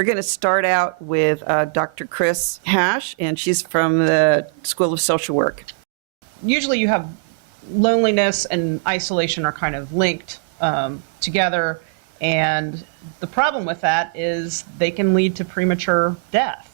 We're going to start out with Dr. Chris Hash, and she's from the School of Social Work. Usually you have loneliness and isolation are kind of linked together, and the problem with that is they can lead to premature death.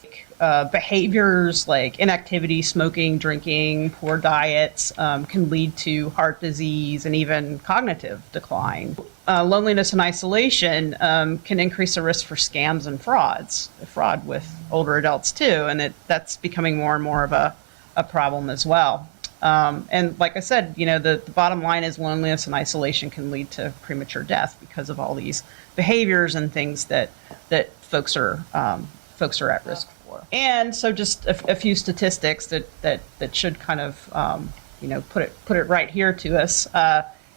Behaviors like inactivity, smoking, drinking, poor diets can lead to heart disease and even cognitive decline. Loneliness and isolation can increase the risk for scams and fraud with older adults too, and that's becoming more and more of a problem as well. And like I said, the bottom line is loneliness and isolation can lead to premature death because of all these behaviors and things that folks are at risk for. And so just a few statistics that should kind of put it right here to us.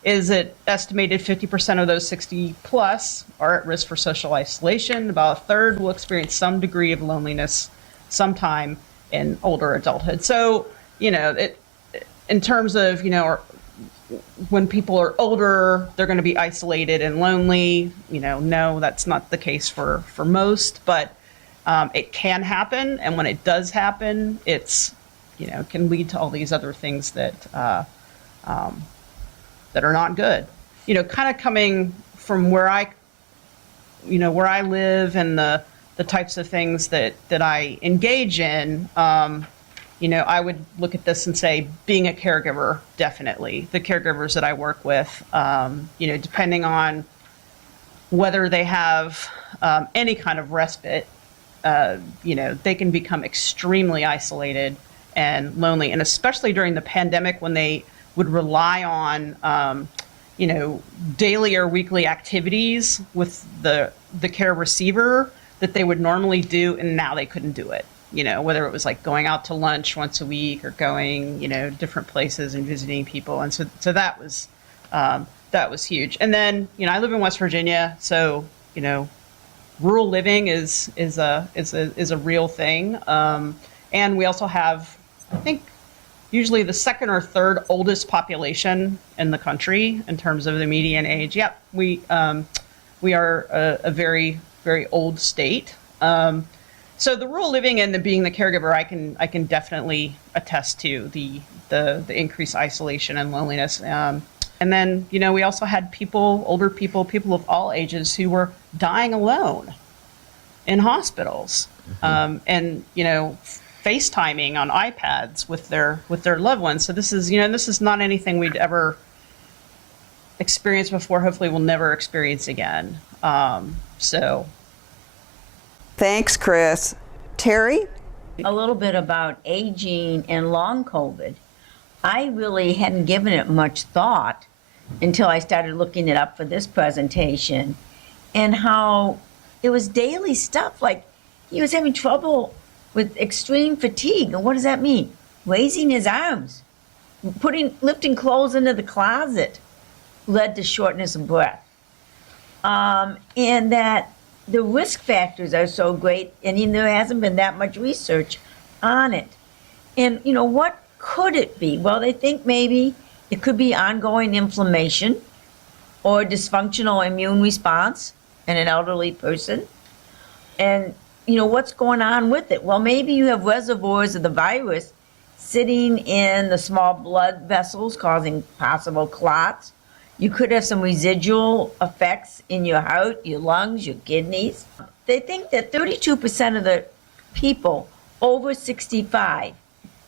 Is it estimated 50% of those 60 plus are at risk for social isolation. About a third will experience some degree of loneliness sometime in older adulthood. So, in terms of, when people are older, they're going to be isolated and lonely. No, that's not the case for most, but it can happen. And when it does happen, it's, can lead to all these other things that are not good. Kind of coming from where I live and the types of things that I engage in, I would look at this and say being a caregiver, definitely. The caregivers that I work with, depending on whether they have any kind of respite, they can become extremely isolated and lonely. And especially during the pandemic when they would rely on, daily or weekly activities with the care receiver that they would normally do, and now they couldn't do it. Whether it was like going out to lunch once a week or going, different places and visiting people. And so that was huge. And then, I live in West Virginia, so, rural living is a real thing. And we also have, I think, usually the second or third oldest population in the country in terms of the median age. Yep, we are a very, very old state. So the rural living and being the caregiver, I can definitely attest to the increased isolation and loneliness. And then, we also had older people of all ages who were dying alone in hospitals, and, FaceTiming on iPads with their loved ones. So this is not anything we'd ever experienced before. Hopefully we'll never experience again. Thanks, Chris. Terry? A little bit about aging and long COVID. I really hadn't given it much thought until I started looking it up for this presentation, and how it was daily stuff. Like, he was having trouble with extreme fatigue. And what does that mean? Raising his arms, lifting clothes into the closet led to shortness of breath. And that the risk factors are so great, and there hasn't been that much research on it. And, what could it be? Well, they think maybe it could be ongoing inflammation or dysfunctional immune response in an elderly person. And, what's going on with it? Well, maybe you have reservoirs of the virus sitting in the small blood vessels causing possible clots. You could have some residual effects in your heart, your lungs, your kidneys. They think that 32% of the people over 65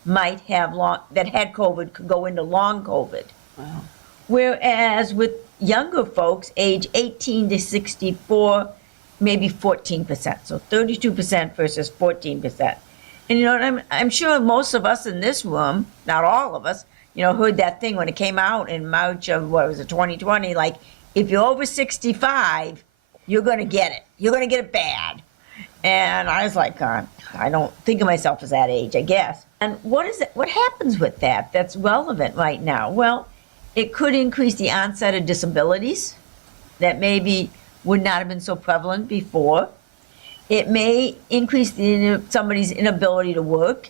might have that had COVID could go into long COVID. Wow. Whereas with younger folks, age 18 to 64, maybe 14%. So 32% versus 14%. And I'm sure most of us in this room, not all of us, heard that thing when it came out in March of, 2020, like, if you're over 65, you're going to get it. You're going to get it bad. And I was like, I don't think of myself as that age, I guess. And what is it? What happens with that that's relevant right now? Well, it could increase the onset of disabilities that maybe would not have been so prevalent before. It may increase somebody's inability to work.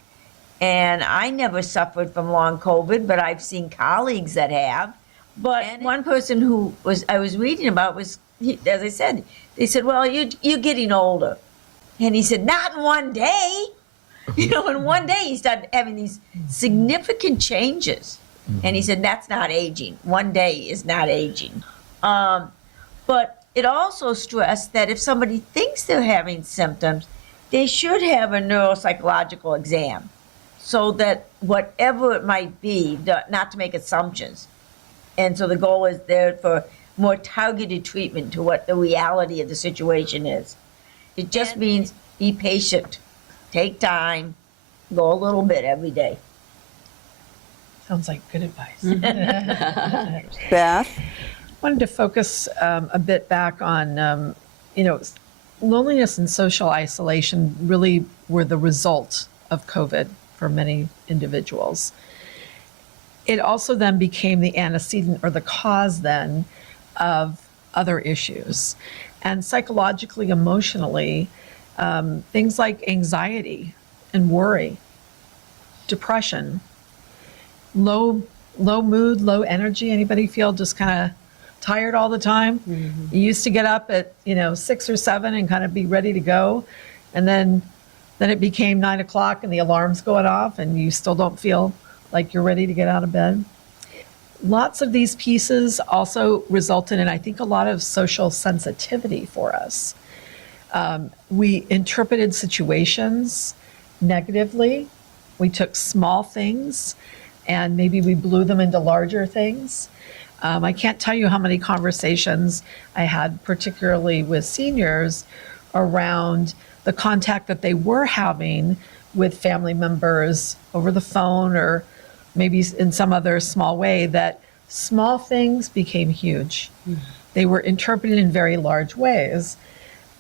And I never suffered from long COVID, but I've seen colleagues that have. But one person I was reading about was, as I said, they said, well, you're getting older. And he said, not in one day. You know, in one day he started having these significant changes. And he said, that's not aging. One day is not aging. But it also stressed that if somebody thinks they're having symptoms, they should have a neuropsychological exam so that whatever it might be, not to make assumptions. And so the goal is there for more targeted treatment to what the reality of the situation is. It just means be patient, take time, go a little bit every day. Sounds like good advice. Beth? Wanted to focus a bit back on, loneliness and social isolation really were the result of COVID for many individuals. It also then became the antecedent or the cause then of other issues. And psychologically, emotionally, things like anxiety and worry, depression, low mood, low energy. Anybody feel just kind of tired all the time? Mm-hmm. You used to get up at 6 or 7 and kind of be ready to go, and then it became 9 o'clock and the alarm's going off and you still don't feel like you're ready to get out of bed. Lots of these pieces also resulted in, I think, a lot of social sensitivity for us. We interpreted situations negatively. We took small things and maybe we blew them into larger things. I can't tell you how many conversations I had, particularly with seniors, around the contact that they were having with family members over the phone or maybe in some other small way, that small things became huge. Mm-hmm. They were interpreted in very large ways.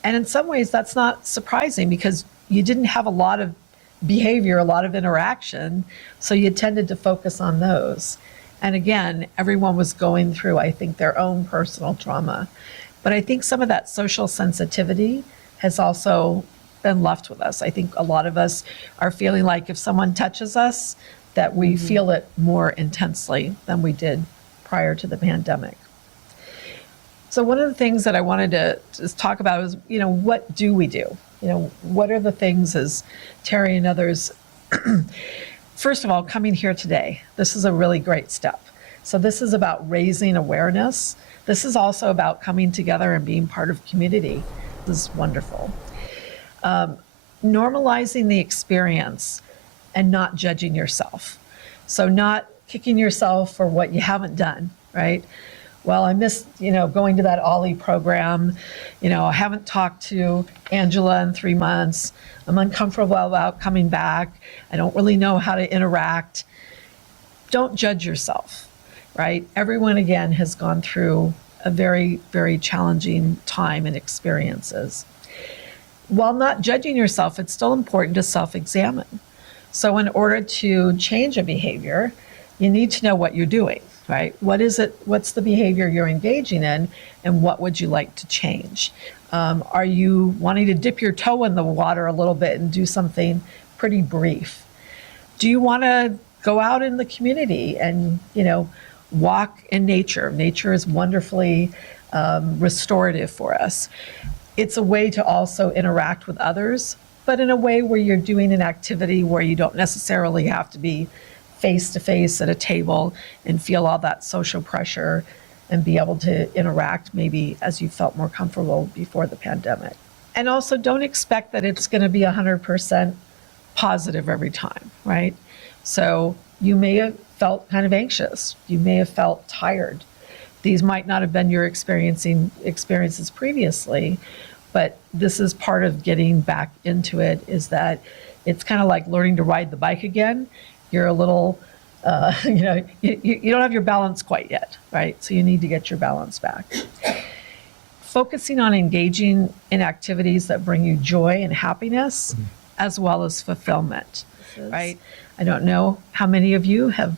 And in some ways, that's not surprising because you didn't have a lot of behavior, a lot of interaction, so you tended to focus on those. And again, everyone was going through, I think, their own personal trauma. But I think some of that social sensitivity has also been left with us. I think a lot of us are feeling like if someone touches us, that we feel it more intensely than we did prior to the pandemic. So one of the things that I wanted to just talk about is, what do we do? What are the things, as Terry and others, first of all, coming here today, this is a really great step. So this is about raising awareness. This is also about coming together and being part of community. This is wonderful. Normalizing the experience and not judging yourself. So not kicking yourself for what you haven't done, right? Well, I missed, going to that OLLI program. I haven't talked to Angela in 3 months. I'm uncomfortable about coming back. I don't really know how to interact. Don't judge yourself, right? Everyone, again, has gone through a very, very challenging time and experiences. While not judging yourself, it's still important to self-examine. So in order to change a behavior, you need to know what you're doing, right? What's the behavior you're engaging in, and what would you like to change? Are you wanting to dip your toe in the water a little bit and do something pretty brief? Do you want to go out in the community and, walk in nature? Nature is wonderfully restorative for us. It's a way to also interact with others, but in a way where you're doing an activity where you don't necessarily have to be face-to-face at a table and feel all that social pressure and be able to interact maybe as you felt more comfortable before the pandemic. And also don't expect that it's going to be 100% positive every time, right? So you may have felt kind of anxious. You may have felt tired. These might not have been your experiences previously, but this is part of getting back into it, is that it's kind of like learning to ride the bike again. You're a little, you don't have your balance quite yet, right? So you need to get your balance back. Focusing on engaging in activities that bring you joy and happiness, as well as fulfillment, right? I don't know how many of you have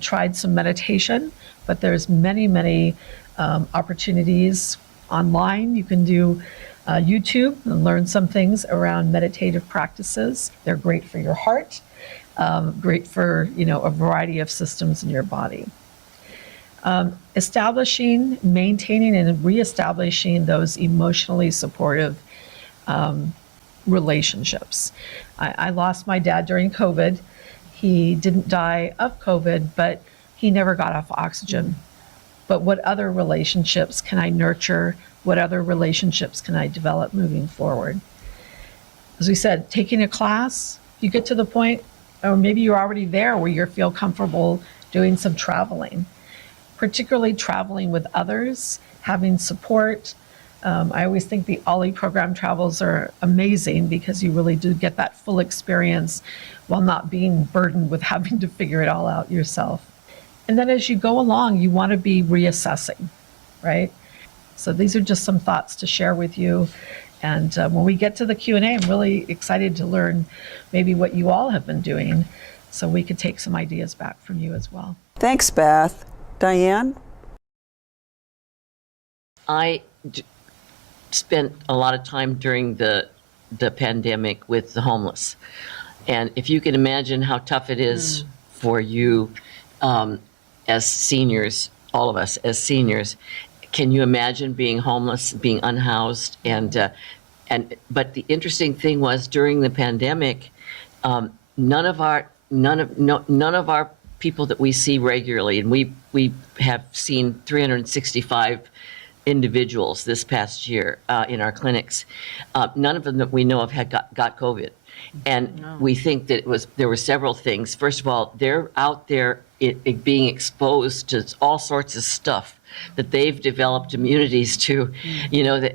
tried some meditation, but there's many, many opportunities online. You can do YouTube and learn some things around meditative practices. They're great for your heart, great for a variety of systems in your body. Establishing, maintaining, and reestablishing those emotionally supportive relationships. I lost my dad during COVID. He didn't die of COVID, but he never got off oxygen. But what other relationships can I nurture? What other relationships can I develop moving forward? As we said, taking a class, you get to the point, or maybe you're already there where you feel comfortable doing some traveling, particularly traveling with others, having support. I always think the OLLI program travels are amazing because you really do get that full experience while not being burdened with having to figure it all out yourself. And then as you go along, you want to be reassessing, right? So these are just some thoughts to share with you. And when we get to the Q&A, I'm really excited to learn maybe what you all have been doing so we could take some ideas back from you as well. Thanks, Beth. Diane? I spent a lot of time during the pandemic with the homeless. And if you can imagine how tough it is for you as seniors, all of us as seniors, can you imagine being homeless, being unhoused? But the interesting thing was during the pandemic, none of our people that we see regularly, and we have seen 365 individuals this past year in our clinics. None of them that we know of had got COVID. And we think that there were several things. First of all, they're out there being exposed to all sorts of stuff that they've developed immunities to. You know,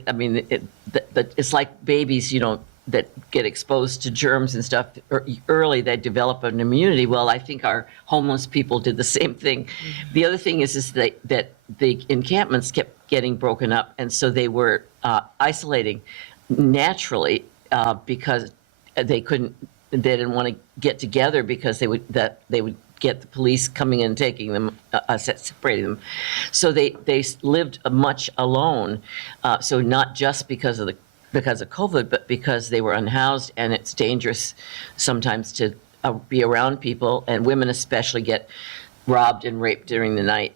it's like babies, you know, that get exposed to germs and stuff early, they develop an immunity. Well, I think our homeless people did the same thing. The other thing is that the encampments kept getting broken up, and so they were isolating naturally because they didn't want to get together because they would get the police coming in and taking them, separating them. So they lived much alone. So not just because of COVID, but because they were unhoused, and it's dangerous sometimes to be around people, and women especially get robbed and raped during the night,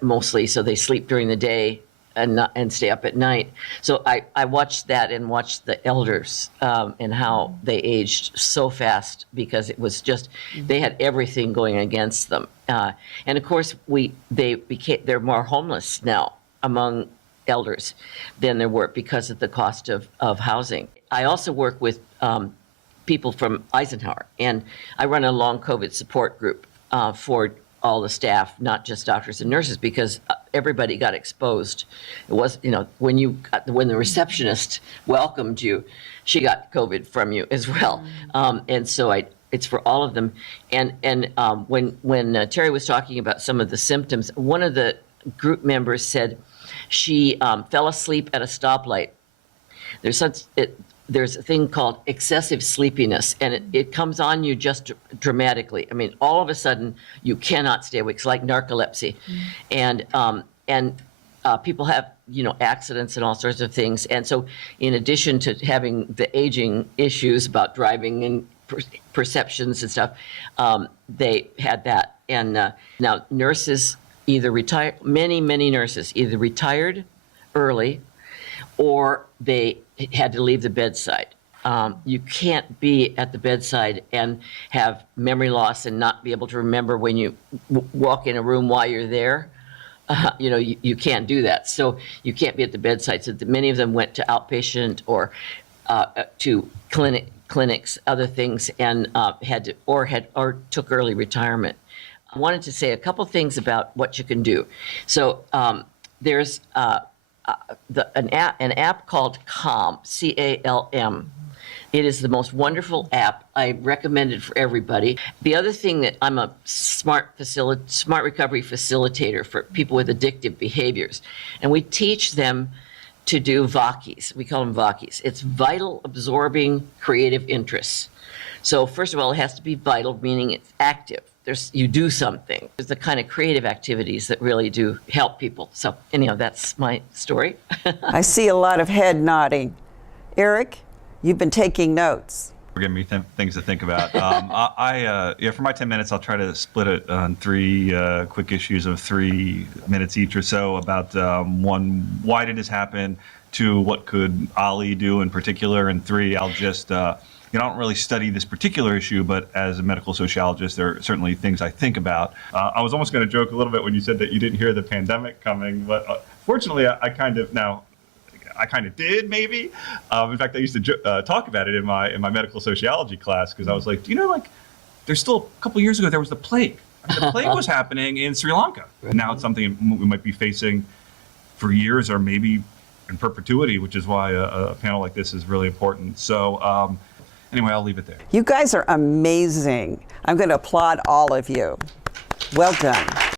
mostly. So they sleep during the day and stay up at night. So I watched that and watched the elders and how they aged so fast because it was just, they had everything going against them. And of course, they're more homeless now among elders than there were because of the cost of housing. I also work with people from Eisenhower, and I run a long COVID support group for all the staff, not just doctors and nurses, because everybody got exposed. It was, you know, when the receptionist welcomed you, she got COVID from you as well. And so it's for all of them. And when Terry was talking about some of the symptoms, one of the group members said she fell asleep at a stoplight. There's a thing called excessive sleepiness, and it comes on you just dramatically. I mean, all of a sudden, you cannot stay awake. It's like narcolepsy. And people have, you know, accidents and all sorts of things. And so in addition to having the aging issues about driving and perceptions and stuff, they had that. And now nurses either retired, many nurses either retired early or they had to leave the bedside. You can't be at the bedside and have memory loss and not be able to remember when you walk in a room while you're there. You know, you can't do that. So you can't be at the bedside. So many of them went to outpatient or to clinics, other things, and took early retirement. I wanted to say a couple things about what you can do. So there's an app called Calm, C-A-L-M. It is the most wonderful app. I recommend it for everybody. The other thing that I'm a smart recovery facilitator for people with addictive behaviors, and we teach them to do VACIs. We call them VACIs. It's vital, absorbing, creative interests. So first of all, it has to be vital, meaning it's active. You do something. There's the kind of creative activities that really do help people. So anyhow, that's my story. I see a lot of head nodding. Eric, you've been taking notes. For giving me things to think about. Yeah, for my 10 minutes, I'll try to split it on three quick issues of 3 minutes each or so about one, why did this happen? 2, what could OLLI do in particular? And 3, I'll just, I don't really study this particular issue, but as a medical sociologist, there are certainly things I think about. I was almost going to joke a little bit when you said that you didn't hear the pandemic coming, but fortunately, I kind of did, maybe. In fact, I used to talk about it in my medical sociology class because I was like, there's still a couple years ago there was the plague. I mean, the plague was happening in Sri Lanka. Right. Now it's something we might be facing for years or maybe in perpetuity, which is why a panel like this is really important. So anyway, I'll leave it there. You guys are amazing. I'm going to applaud all of you. Well done.